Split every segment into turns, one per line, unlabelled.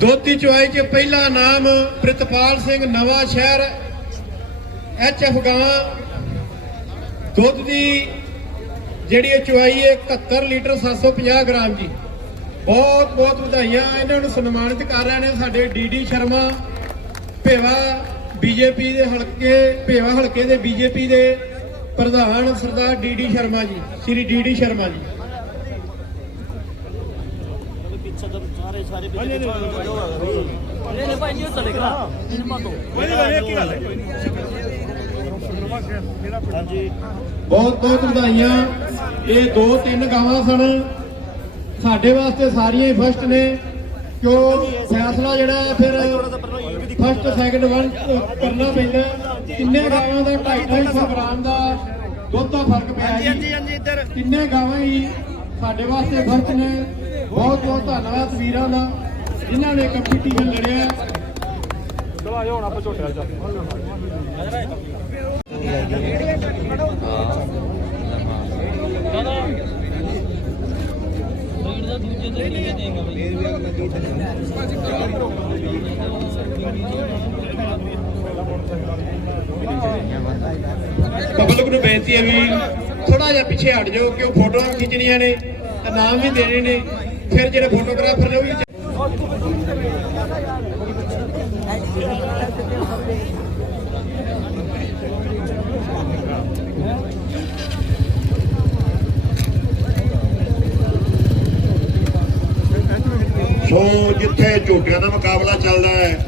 ਦੋਤੀ ਚੁਆਈ 'ਚ ਪਹਿਲਾ ਨਾਮ ਪ੍ਰਿਤਪਾਲ ਸਿੰਘ ਨਵਾਂ ਸ਼ਹਿਰ, ਐਚ ਐਫ ਗਾਂ। ਦੁੱਧ ਦੀ ਜਿਹੜੀ ਇਹ ਚੁਆਈ ਹੈ 71 ਲੀਟਰ 750 ਗ੍ਰਾਮ ਜੀ। ਬਹੁਤ ਬਹੁਤ ਵਧਾਈਆਂ। ਇਹਨਾਂ ਨੂੰ ਸਨਮਾਨਿਤ ਕਰ ਰਹੇ ਨੇ ਸਾਡੇ ਡੀਡੀ ਸ਼ਰਮਾ, ਭੇਵਾ ਬੀਜੇਪੀ ਦੇ ਹਲਕੇ, ਭੇਵਾ ਹਲਕੇ ਦੇ ਬੀਜੇਪੀ ਦੇ ਪ੍ਰਧਾਨ ਸਰਦਾਰ ਡੀਡੀ ਸ਼ਰਮਾ ਜੀ, ਸ਼੍ਰੀ ਡੀਡੀ ਸ਼ਰਮਾ ਜੀ।
ਪਿੱਛੇ ਤਾਂ ਸਾਰੇ ਸਾਰੇ ਪਿੱਛੇ ਨਹੀਂ ਨਹੀਂ ਭਾਈ ਨਹੀਂ ਚਲੇਗਾ ਇਹਨਾਂ ਤੋਂ ਹਾਂਜੀ।
ਬਹੁਤ ਬਹੁਤ ਵਧਾਈਆਂ। ਇਹ ਦੋ ਤਿੰਨ ਗਾਵਾਂ ਸਨ। ਸਾਡੇ ਵਾਸਤੇ ਸਾਰੀਆਂ ਹੀ ਫਸਟ ਨੇ। ਕਿਉਂ? ਫੈਸਲਾ ਜਿਹੜਾ ਹੈ ਫਿਰ ਫਸਟ ਸੈਕੰਡ ਵਨ ਕਰਨਾ ਪੈਂਦਾ। ਕਿੰਨੇ ਗਾਵਾਂ ਦਾ 250 ਗ੍ਰਾਮ ਦਾ ਦੁੱਧ ਦਾ ਫ਼ਰਕ ਪਿਆ ਜੀ।
ਹਾਂਜੀ ਇੱਧਰ।
ਕਿੰਨੇ ਗਾਵਾਂ ਹੀ ਸਾਡੇ ਵਾਸਤੇ ਫ਼ਰਕ ਨੇ। ਬਹੁਤ ਬਹੁਤ ਧੰਨਵਾਦ ਵੀਰਾਂ ਦਾ, ਜਿਨ੍ਹਾਂ ਨੇ ਕੰਪੀਟੀਸ਼ਨ ਲੜਿਆ
ਬਰੀਡ ਦਾ ਦੂਜੇ ਤੇ ਨਹੀਂ
ਪਬਲਿਕ ਨੂੰ ਬੇਨਤੀ ਹੈ ਵੀ ਥੋੜਾ ਜਿਹਾ ਪਿੱਛੇ ਹਟ ਜਾਓ ਕਿ ਉਹ ਫੋਟੋਆਂ ਖਿੱਚਣੀਆਂ ਨੇ ਇਨਾਮ ਵੀ ਦੇਣੇ ਨੇ। ਫਿਰ ਜਿਹੜੇ ਫੋਟੋਗ੍ਰਾਫਰ ਨੇ ਉਹ ਵੀ
ਸੋ ਜਿੱਥੇ ਝੋਟੀਆਂ ਦਾ ਮੁਕਾਬਲਾ ਚੱਲਦਾ ਹੈ,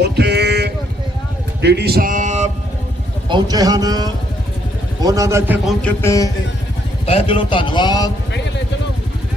ਉੱਥੇ ਡੀਡੀ ਸਾਹਿਬ ਪਹੁੰਚੇ ਹਨ। ਉਹਨਾਂ ਦਾ ਇੱਥੇ ਪਹੁੰਚਣ ਤੇ ਤਹਿ ਦਿਲੋਂ ਧੰਨਵਾਦ।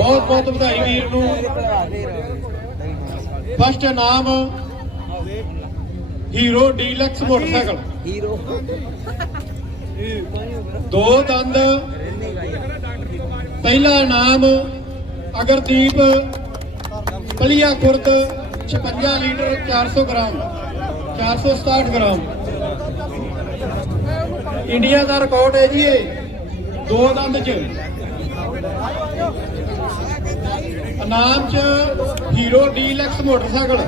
ਬਹੁਤ ਬਹੁਤ ਵਧਾਈ ਵੀਰ ਨੂੰ। ਫਸਟ ਨਾਮ ਹੀਰੋ ਡੀਲਕਸ ਮੋਟਰਸਾਈਕਲ। ਹੀਰੋ। ਦੋ ਦੰਦ। ਪਹਿਲਾ ਨਾਮ Agardeep Palia Khurd 56 litre 400 gram. 467 gram. India ਦਾ ਰਿਕਾਰਡ ਹੈ ਜੀ ਇਹ। ਦੋ ਦੰਦ ਚ। ਇਨਾਮ ਚ ਹੀਰੋ ਡੀਲਕਸ ਮੋਟਰਸਾਈਕਲ।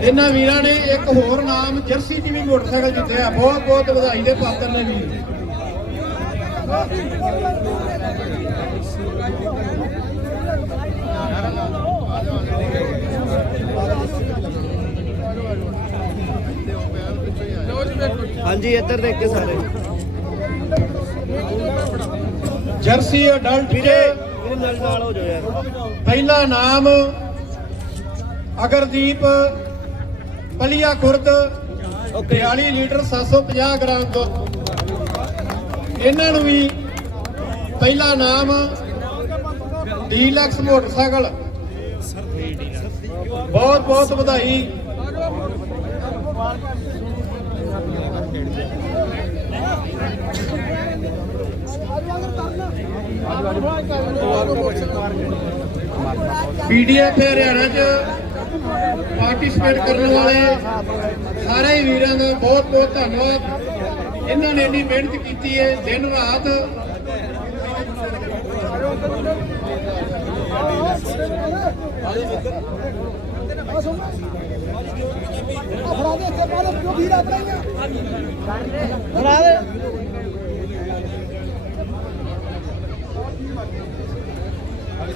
ਇਹਨਾਂ ਵੀਰਾਂ ਨੇ ਇੱਕ ਹੋਰ ਨਾਮ, ਜਰਸੀ ਟੀਵੀ ਮੋਟਰਸਾਈਕਲ ਜਿੱਤਿਆ। ਬਹੁਤ ਬਹੁਤ ਵਧਾਈ ਦੇ ਪਾਤਰ ਨੇ ਵੀਰ।
ਹਾਂਜੀ, ਇੱਧਰ ਦੇਖ ਕੇ ਸਾਰੇ।
ਜਰਸੀ ਅਡਲਟ
ਵੀਰੇ
ਚ
ਵੀਰੇ ਨਾਲ ਨਾਲ ਹੋ ਜਾਓ ਯਾਰ।
ਪਹਿਲਾ ਨਾਮ ਅਗਰਦੀਪ ਪਲੀਆ ਖੁਰਦ 42 ਲੀਟਰ 750 ਗ੍ਰਾਮ ਦੁੱਧ। ਇਹਨਾਂ ਨੂੰ ਵੀ ਪਹਿਲਾ ਨਾਮ ਡੀਲਕਸ ਮੋਟਰਸਾਈਕਲ। ਬਹੁਤ ਬਹੁਤ ਵਧਾਈ। ਪੀਡੀਐਫ ਹਰਿਆਣਾ ਚ ਪਾਰਟਿਸਿਪੇਟ ਕਰਨ ਵਾਲੇ ਸਾਰੇ ਹੀ ਵੀਰਾਂ ਦਾ ਬਹੁਤ ਬਹੁਤ ਧੰਨਵਾਦ। ਇਹਨਾਂ ਨੇ ਇੰਨੀ ਮਿਹਨਤ ਕੀਤੀ ਹੈ ਦਿਨ ਰਾਤ
ਬਣਾ ਦੇ।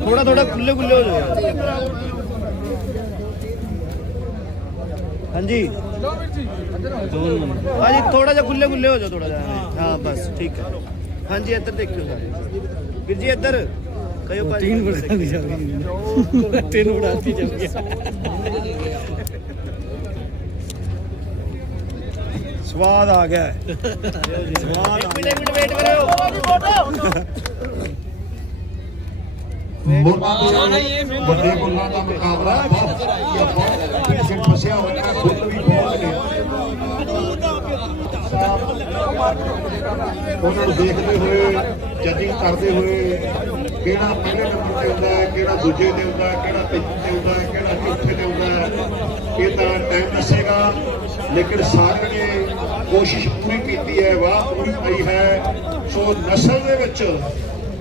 ਥੋੜਾ ਥੋੜਾ ਖੁੱਲੇ ਖੁੱਲੇ ਹੋ ਜਾਓ ਹਾਂਜੀ। ਹਾਂਜੀ ਥੋੜਾ ਜਿਹਾ ਖੁੱਲੇ ਖੁੱਲੇ ਹੋ ਜਾਓ ਥੋੜਾ ਜਿਹਾ। ਹਾਂ ਬਸ ਠੀਕ ਹੈ। ਹਾਂਜੀ ਇੱਧਰ ਦੇਖਿਓ ਸਾਰੇ। ਵੀਰ ਜੀ ਇੱਧਰ ਕਹੋ ਭਾਜੀ। ਤਿੰਨ ਬੜਾ ਦੀ ਜਾਵੇ ਤਿੰਨ ਬੜਾ ਦੀ ਜਾਵੇ
ਸਵਾਦ ਆ ਗਿਆ।
ਇੱਕ ਮਿੰਟ ਇੱਕ ਮਿੰਟ
ਦੇ ਵੱਡੇ ਬੁੱਲਾਂ ਦਾ ਮੁਕਾਬਲਾ ਬਹੁਤ ਬਹੁਤ ਸਿਰ ਫਸਿਆ ਹੋਇਆ ਬੁੱਲ ਵੀ ਬਹੁਤ ਨੇ ਉਹਨਾਂ ਨੂੰ। ਦੇਖਦੇ ਹੋਏ ਜੱਜਿੰਗ ਕਰਦੇ ਹੋਏ ਕਿਹੜਾ ਪਹਿਲੇ ਨੰਬਰ ਤੇ ਹੁੰਦਾ ਹੈ ਕਿਹੜਾ ਦੂਜੇ ਤੇ ਹੁੰਦਾ ਹੈ ਕਿਹੜਾ ਤੀਜੇ ਤੇ ਹੁੰਦਾ ਹੈ ਕਿਹੜਾ ਚੌਥੇ ਤੇ ਹੁੰਦਾ ਹੈ ਇਹ ਤਾਂ ਟਾਈਮ ਦੱਸੇਗਾ। ਲੇਕਿਨ ਸਾਰਿਆਂ ਨੇ ਕੋਸ਼ਿਸ਼ ਪੂਰੀ ਕੀਤੀ ਹੈ, ਵਾਹ ਪੂਰੀ ਪਾਈ ਹੈ। ਸੋ ਨਸਲ ਦੇ ਵਿੱਚ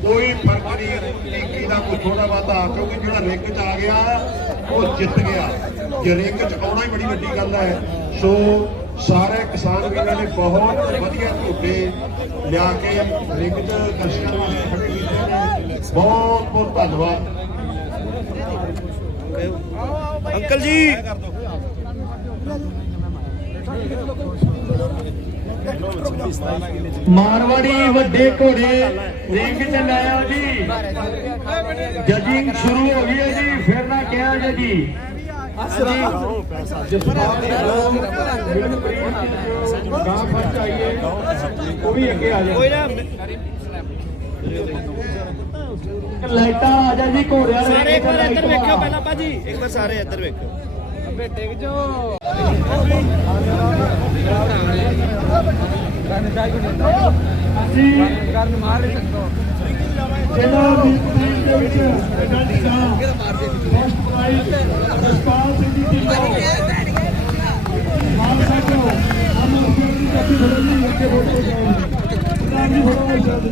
ਕੋਈ ਫ਼ਰਕ ਨਹੀਂ ਟੀਕੀ ਦਾ ਕੋਈ ਥੋੜਾ ਬਾਤਾ ਕਿਉਂਕਿ ਜਿਹੜਾ ਰਿੰਗ 'ਚ ਆ ਗਿਆ, ਉਹ ਜਿੱਤ ਗਿਆ। ਜੇ ਰਿੰਗ 'ਚ ਆਉਣਾ ਹੀ ਬੜੀ ਵੱਡੀ ਗੱਲ ਹੈ। ਸੋ ਸਾਰੇ ਕਿਸਾਨ ਵੀਰਾਂ ਨੇ ਬਹੁਤ ਵਧੀਆ ਝੋਟੇ ਲਿਆ ਕੇ ਰਿੰਗ 'ਚ ਦਰਸ਼ਕਾਂ ਵਾਸਤੇ ਖੜੇ ਕੀਤੇ ਨੇ। ਬਹੁਤ ਬਹੁਤ ਧੰਨਵਾਦ।
ਅੰਕਲ ਜੀ।
ਮਾਰਵਾੜੀ ਵੱਡੇ ਘੋੜੇ ਰਿੰਗ ਚ ਲੈ ਆਓ ਜੀ। ਜੱਜਿੰਗ ਸ਼ੁਰੂ ਹੋ ਗਈ ਹੈ ਜੀ ਫਿਰ ਨਾ ਕਿਹਾ ਜੇ ਉਹ ਵੀ ਅੱਗੇ ਆ ਲਾਈਟਾਂ ਆ ਜਾ ਜੀ ਘੋੜਿਆਂ ਦੇ।
ਸਾਰੇ ਇੱਕ ਵਾਰ
ਲਾਈਟ
ਇੱਧਰ ਵੇਖਿਓ
ਆ।
ਪਹਿਲਾਂ ਭਾਜੀ। ਇੱਕ ਵਾਰ ਸਾਰੇ ਇੱਧਰ ਵੇਖਿਓ।
ਜਿਹੜਾ ਵੀ ਟੀਮ ਦੇ ਵਿੱਚ ਰਿਜ਼ਲਟ ਦਾ ਫਸਟ ਪ੍ਰਾਈਜ਼ ਜਸਪਾਲ ਸਿੰਘ ਦੀ ਟੀਮ ਨੂੰ ਮਾਨ ਸਾਹਿਬ ਅਮਰ ਸਿੰਘ ਦੀ ਜੱਫੀ ਫੜੋ ਜੀ ਅੱਗੇ ਫੋਟੋ ਜਾਓ ਜੀ ਫੋਟੋ ਜਾਓ ਜੀ